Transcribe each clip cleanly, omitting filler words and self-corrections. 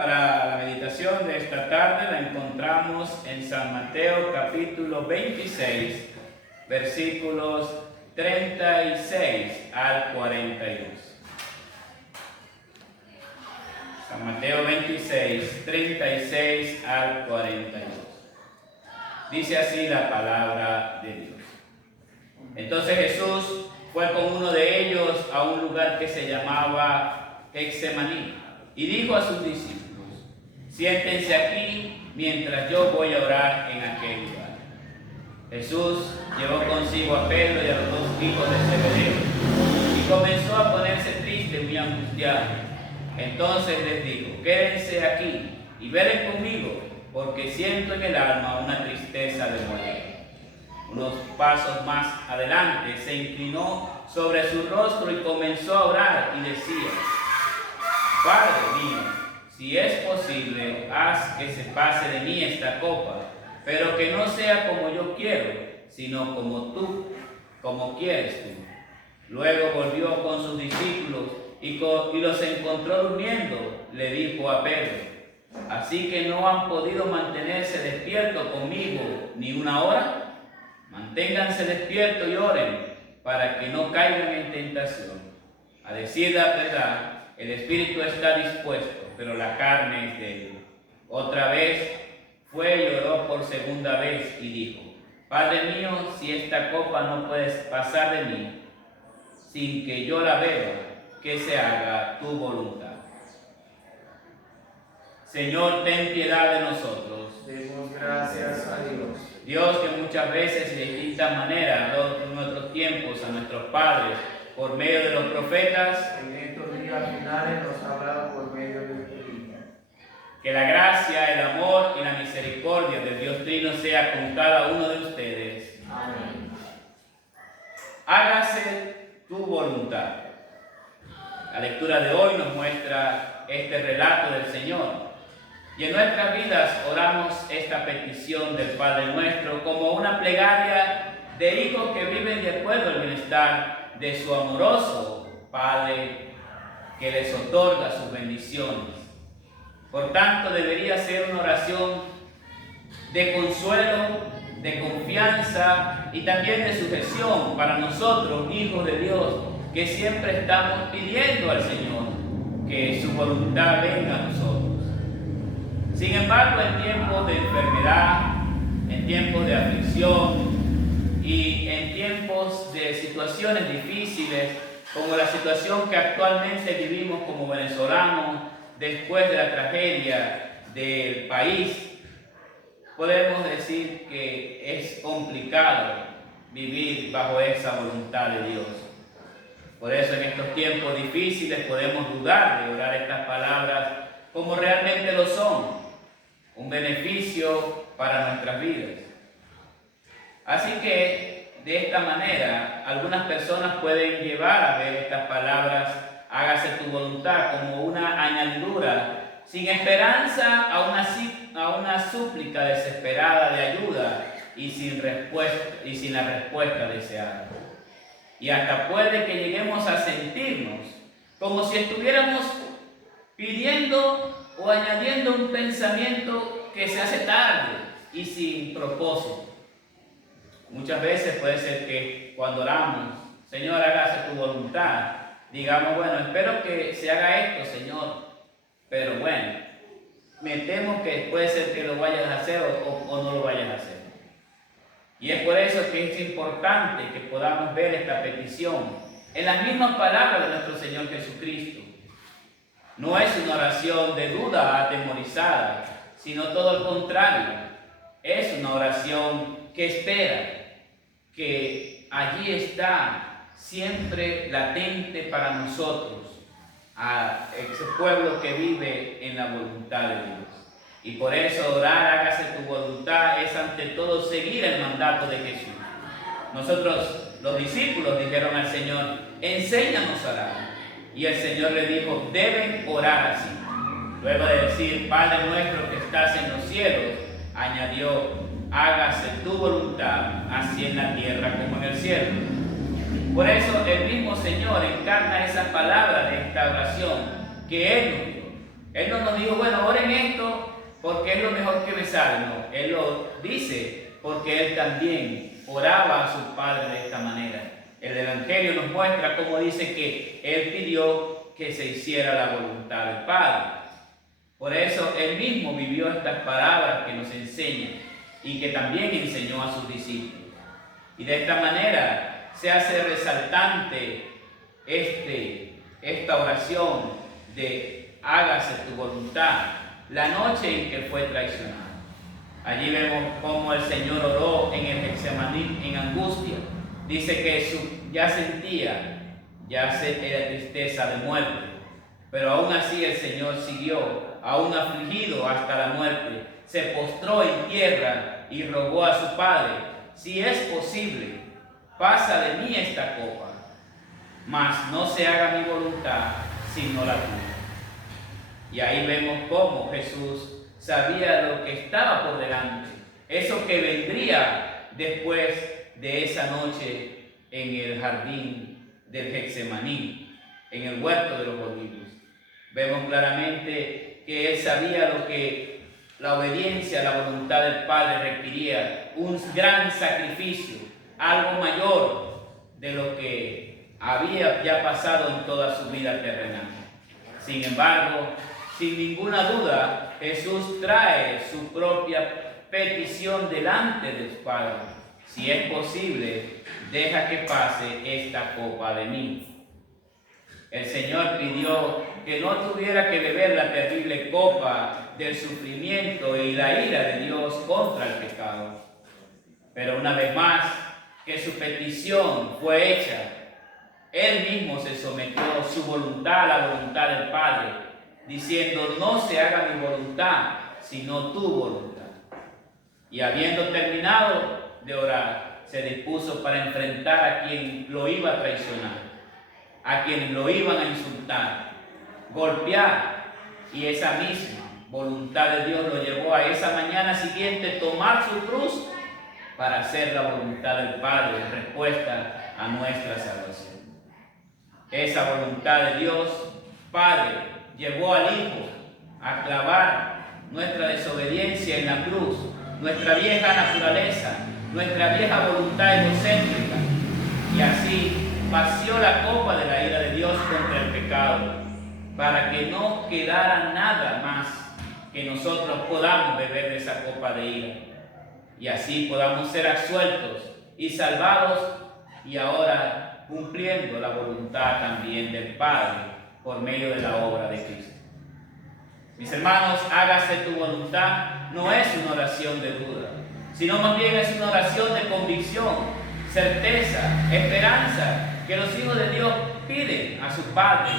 Para la meditación de esta tarde la encontramos en San Mateo capítulo 26, versículos 36 al 42. San Mateo 26, 36 al 42. Dice así la palabra de Dios. Entonces Jesús fue con uno de ellos a un lugar que se llamaba Getsemaní y dijo a sus discípulos: siéntense aquí mientras yo voy a orar en aquel lugar. Jesús llevó consigo a Pedro y a los dos hijos de Zebedeo y comenzó a ponerse triste y muy angustiado. Entonces les dijo: quédense aquí y velen conmigo, porque siento en el alma una tristeza de muerte. Unos pasos más adelante se inclinó sobre su rostro y comenzó a orar y decía: Padre mío, si es posible, haz que se pase de mí esta copa, pero que no sea como yo quiero, sino como quieres tú. Luego volvió con sus discípulos y los encontró durmiendo. Le dijo a Pedro: ¿así que no han podido mantenerse despiertos conmigo ni una hora? Manténganse despiertos y oren, para que no caigan en tentación. A decir la verdad, el espíritu está dispuesto, pero la carne es débil. Otra vez fue y oró por segunda vez y dijo: Padre mío, si esta copa no puede pasar de mí sin que yo la beba, que se haga tu voluntad. Señor, ten piedad de nosotros. Demos gracias a Dios. Dios, que muchas veces y de distintas maneras habló en nuestros tiempos a nuestros padres por medio de los profetas, En estos días finales nos ha hablado por medio de tu Hijo. que la gracia, el amor y la misericordia del Dios Trino sea con cada uno de ustedes. Amén. Hágase tu voluntad. La lectura de hoy nos muestra este relato del Señor. Y en nuestras vidas oramos esta petición del Padre Nuestro como una plegaria de hijos que viven de acuerdo al bienestar de su amoroso Padre, que les otorga sus bendiciones. Por tanto, debería ser una oración de consuelo, de confianza y también de sujeción para nosotros, hijos de Dios, que siempre estamos pidiendo al Señor que su voluntad venga a nosotros. Sin embargo, en tiempos de enfermedad, en tiempos de aflicción y en tiempos de situaciones difíciles, como la situación que actualmente vivimos como venezolanos después de la tragedia del país, podemos decir que es complicado vivir bajo esa voluntad de Dios. Por eso en estos tiempos difíciles podemos dudar de orar estas palabras como realmente lo son, un beneficio para nuestras vidas. Así que de esta manera algunas personas pueden llevar a ver estas palabras: hágase tu voluntad, como una añadidura sin esperanza a una súplica desesperada de ayuda y sin la respuesta deseada. Y hasta puede que lleguemos a sentirnos como si estuviéramos pidiendo o añadiendo un pensamiento que se hace tarde y sin propósito. Muchas veces puede ser que cuando oramos: Señor, hágase tu voluntad, digamos: bueno, espero que se haga esto, Señor, pero bueno, me temo que puede ser que lo vayas a hacer o no lo vayas a hacer. Y es por eso que es importante que podamos ver esta petición en las mismas palabras de nuestro Señor Jesucristo. No es una oración de duda atemorizada, sino todo el contrario. Es una oración que espera, que allí está siempre latente para nosotros, a ese pueblo que vive en la voluntad de Dios. Y por eso orar, hágase tu voluntad, es ante todo seguir el mandato de Jesús. Nosotros, los discípulos, dijeron al Señor: enséñanos a orar. Y el Señor le dijo: deben orar así. Luego de decir: Padre nuestro que estás en los cielos, añadió: hágase tu voluntad, así en la tierra como en el cielo. Por eso el mismo Señor encarna esa palabra de esta oración que Él nos dijo. Él no nos dijo: bueno, ore Salmo, él lo dice porque él también oraba a su Padre de esta manera. El Evangelio nos muestra cómo dice que él pidió que se hiciera la voluntad del Padre. Por eso él mismo vivió estas palabras que nos enseña y que también enseñó a sus discípulos. Y de esta manera se hace resaltante esta oración de hágase tu voluntad, la noche en que fue traicionado. Allí vemos cómo el Señor oró en el Getsemaní en angustia. Dice que ya sentía era tristeza de muerte, pero aún así el Señor siguió, aún afligido hasta la muerte, se postró en tierra y rogó a su Padre: si es posible, pasa de mí esta copa, mas no se haga mi voluntad sino la tuya. Y ahí vemos cómo Jesús sabía lo que estaba por delante, eso que vendría después de esa noche en el jardín del Getsemaní, en el huerto de los olivos. Vemos claramente que él sabía lo que la obediencia a la voluntad del Padre requería, un gran sacrificio, algo mayor de lo que había ya pasado en toda su vida terrenal. Sin embargo, sin ninguna duda, Jesús trae su propia petición delante del Padre: si es posible, deja que pase esta copa de mí. El Señor pidió que no tuviera que beber la terrible copa del sufrimiento y la ira de Dios contra el pecado. Pero una vez más que su petición fue hecha, Él mismo se sometió su voluntad a la voluntad del Padre, diciendo: no se haga mi voluntad, sino tu voluntad. Y habiendo terminado de orar, se dispuso para enfrentar a quien lo iba a traicionar, a quien lo iban a insultar, golpear, y esa misma voluntad de Dios lo llevó a esa mañana siguiente tomar su cruz para hacer la voluntad del Padre en respuesta a nuestra salvación. Esa voluntad de Dios Padre llevó al Hijo a clavar nuestra desobediencia en la cruz, nuestra vieja naturaleza, nuestra vieja voluntad egocéntrica, y así vació la copa de la ira de Dios contra el pecado, para que no quedara nada más que nosotros podamos beber de esa copa de ira, y así podamos ser absueltos y salvados, y ahora cumpliendo la voluntad también del Padre por medio de la obra de Cristo. Mis hermanos, hágase tu voluntad no es una oración de duda, sino más bien es una oración de convicción, certeza, esperanza que los hijos de Dios piden a su Padre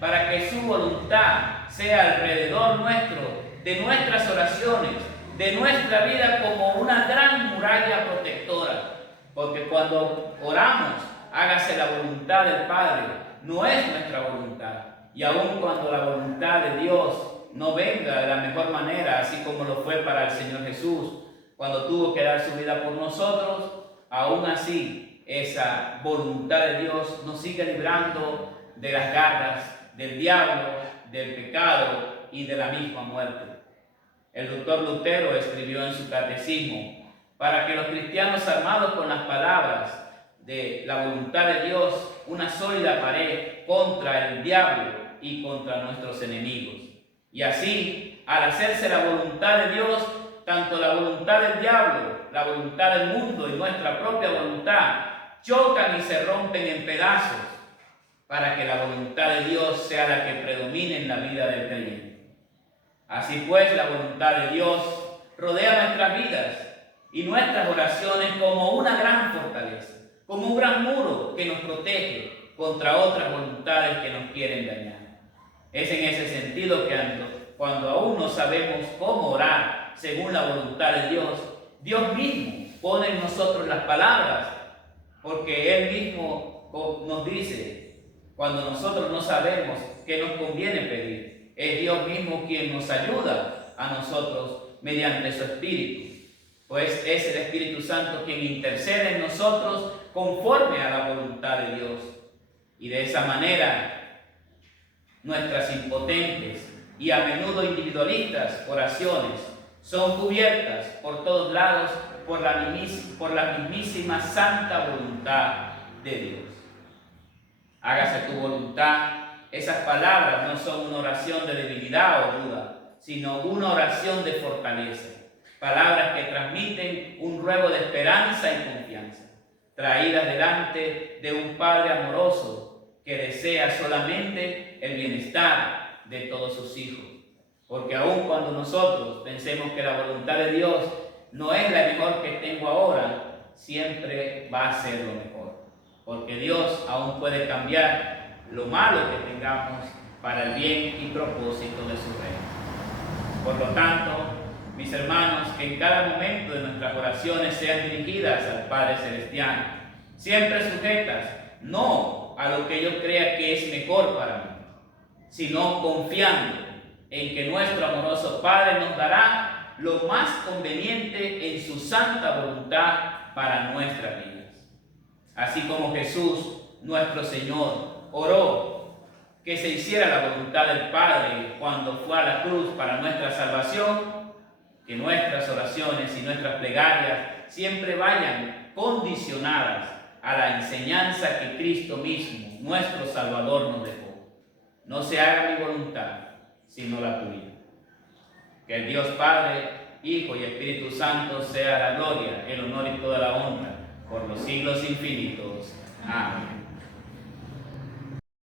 para que su voluntad sea alrededor nuestro, de nuestras oraciones, de nuestra vida, como una gran muralla protectora. Porque cuando oramos, hágase la voluntad del Padre, no es nuestra voluntad. Y aun cuando la voluntad de Dios no venga de la mejor manera, así como lo fue para el Señor Jesús, cuando tuvo que dar su vida por nosotros, aún así esa voluntad de Dios nos sigue librando de las garras del diablo, del pecado y de la misma muerte. El doctor Lutero escribió en su catecismo: para que los cristianos, armados con las palabras de la voluntad de Dios, una sólida pared contra el diablo y contra nuestros enemigos. Y así, al hacerse la voluntad de Dios, tanto la voluntad del diablo, la voluntad del mundo y nuestra propia voluntad chocan y se rompen en pedazos, para que la voluntad de Dios sea la que predomine en la vida del creyente. Así pues, la voluntad de Dios rodea nuestras vidas y nuestras oraciones como una gran fortaleza, como un gran muro que nos protege contra otras voluntades que nos quieren dañar. Es en ese sentido que cuando aún no sabemos cómo orar según la voluntad de Dios, Dios mismo pone en nosotros las palabras, porque Él mismo nos dice, cuando nosotros no sabemos qué nos conviene pedir, es Dios mismo quien nos ayuda a nosotros mediante su Espíritu, pues es el Espíritu Santo quien intercede en nosotros conforme a la voluntad de Dios. Y de esa manera, nuestras impotentes y a menudo individualistas oraciones son cubiertas por todos lados por la mismísima santa voluntad de Dios. Hágase tu voluntad. Esas palabras no son una oración de debilidad o duda, sino una oración de fortaleza. Palabras que transmiten un ruego de esperanza y confianza, traídas delante de un Padre amoroso que desea solamente el bienestar de todos sus hijos. Porque aun cuando nosotros pensemos que la voluntad de Dios no es la mejor que tengo ahora, siempre va a ser lo mejor. Porque Dios aún puede cambiar lo malo que tengamos para el bien y propósito de su reino. Por lo tanto, mis hermanos, que en cada momento de nuestras oraciones sean dirigidas al Padre Celestial, siempre sujetas no a lo que yo crea que es mejor para mí, sino confiando en que nuestro amoroso Padre nos dará lo más conveniente en su santa voluntad para nuestras vidas. Así como Jesús, nuestro Señor, oró que se hiciera la voluntad del Padre cuando fue a la cruz para nuestra salvación, que nuestras oraciones y nuestras plegarias siempre vayan condicionadas a la enseñanza que Cristo mismo, nuestro Salvador, nos dejó. No se haga mi voluntad, sino la tuya. Que el Dios Padre, Hijo y Espíritu Santo sea la gloria, el honor y toda la honra por los siglos infinitos. Amén.